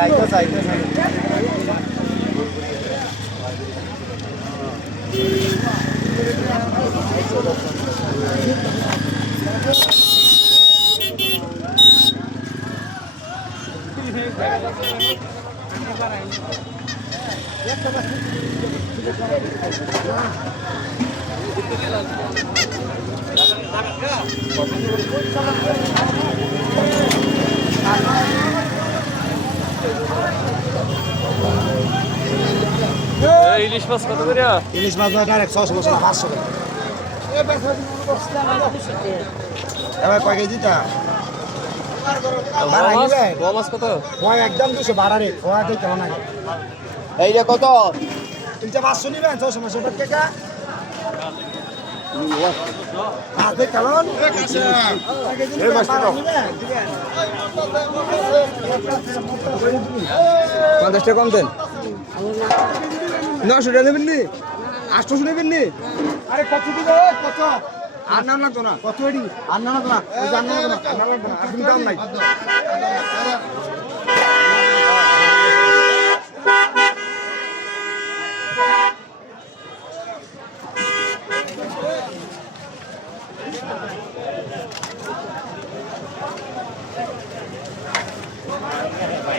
आयतोच आयतोच Thank you. ইলিশ মাছ কত করে? ইলিশ মাছ নয় ডাইরেক্ট ছশো বছর পাঁচশো এবার কয় কেজি তা একদম দুশো ভাড়া রে দিয়ে কেমন আগে এইটা কত? তিনটা পাঁচশো নিবেন ছশো মাসে টাকা। পঞ্চাশ টাকা কম দেন। নশো টাকা নেবেন নি আটশোশো নেবেন নি আরে কত কত? আর নাম লাগতো না। কত আর নাম লাগতো না। আর নাম লাগতো না। আর নাম লাগতো না। আর দাম নাই।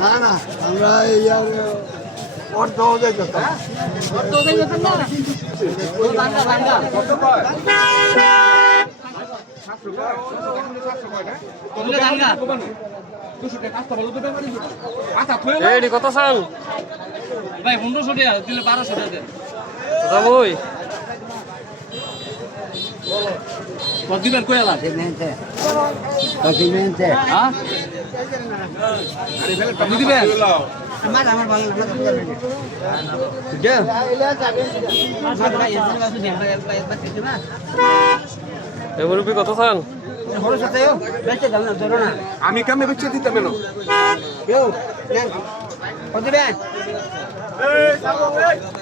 না না আমরা এই আর অর্ধ যাই এই কত চান? ভাই পনেরোশো টাকা দিলে বারোশো টাকা দেন। দাম ওই কত দিবেন কই আলাম হ্যাঁ কত দিবেন এই মুরব্বী কত চান আমি কেমনে বেচে দিতাম এলো এই ইয়া বড়ি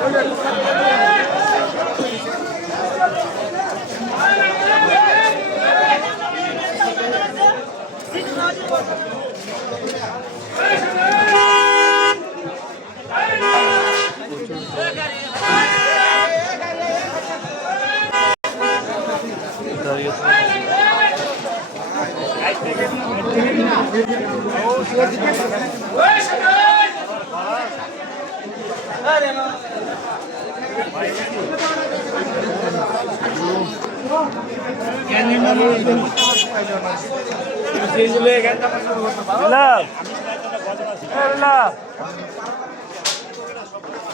বড়ি বড়ি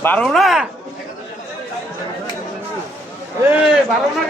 বারো না বারো না?